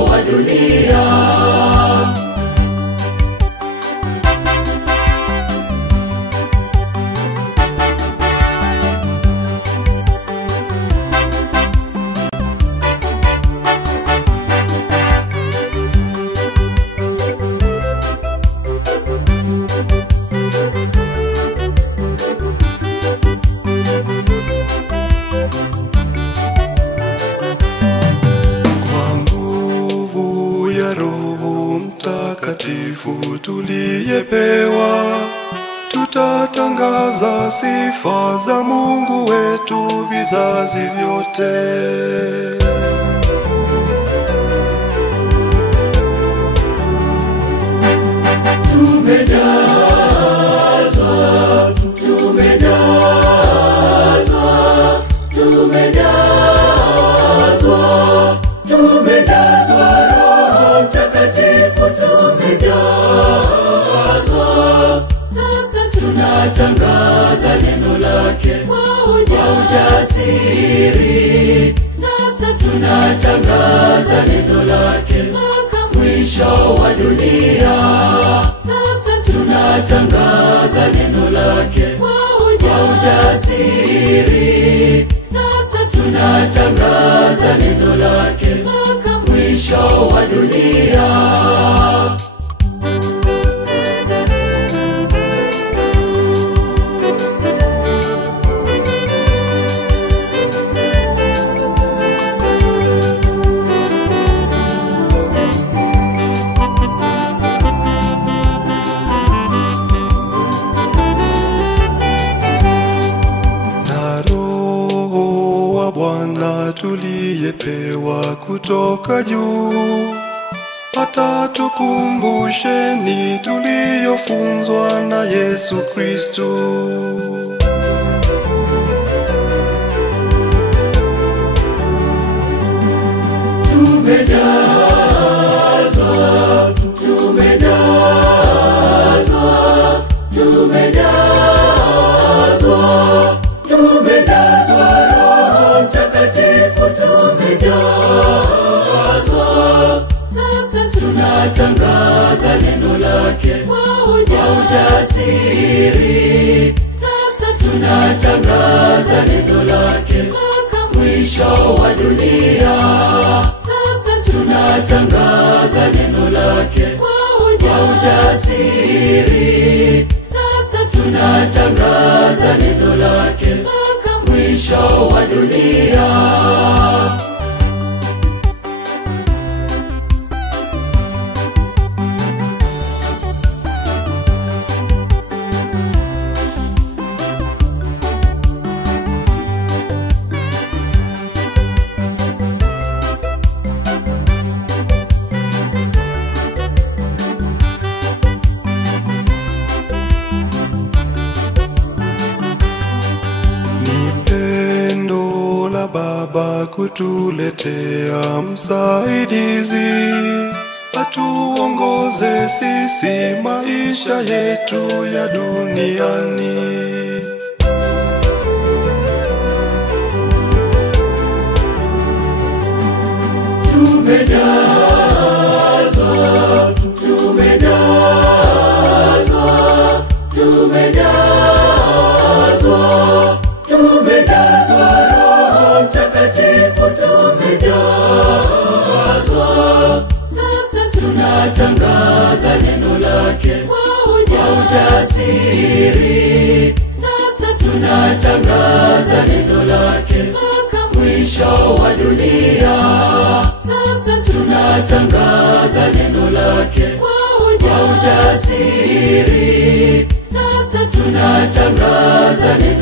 mwisho wa dunia. Tuliyepewa, tutatangaza sifa za Mungu wetu vizazi vyote. Tumejazwa, tumejazwa, tumejazwa, tumejazwa Roho Mtakatifu, tumejazwa. Sasa tunatangaza neno lake kwa ujasiri. Sasa tunatangaza neno lake mpaka mwisho wa dunia. Sasa tunatangaza neno lake kwa ujasiri. Sasa tunatangaza neno lake mpaka mwisho wa dunia. Bwana tuliyepewa kutoka juu, hata tukumbusheni tuliyofunzwa na Yesu Kristo. Tumejazwa, tumejazwa, tumejazwa, tumejazwa Roho Mtakatifu, tumejazwa. Sasa tunatangaza neno lake kwa ujasiri. Sasa tunatangaza neno lake mpaka mwisho wa dunia. Sasa tunatangaza neno lake kwa ujasiri. Sasa tunatangaza neno lake mpaka mwisho wa dunia. Baba kutuletea msaidizi, atuongoze sisi maisha yetu ya duniani. Tumejazwa, tumejazwa, tumejazwa, tumejazwa Roho Mtakatifu, tumejazwa. Sasa tunatangaza neno lake kwa ujasiri. Sasa tunatangaza neno lake mpaka mwisho wa dunia. Sasa tunatangaza neno lake kwa ujasiri. Sasa tunatangaza neno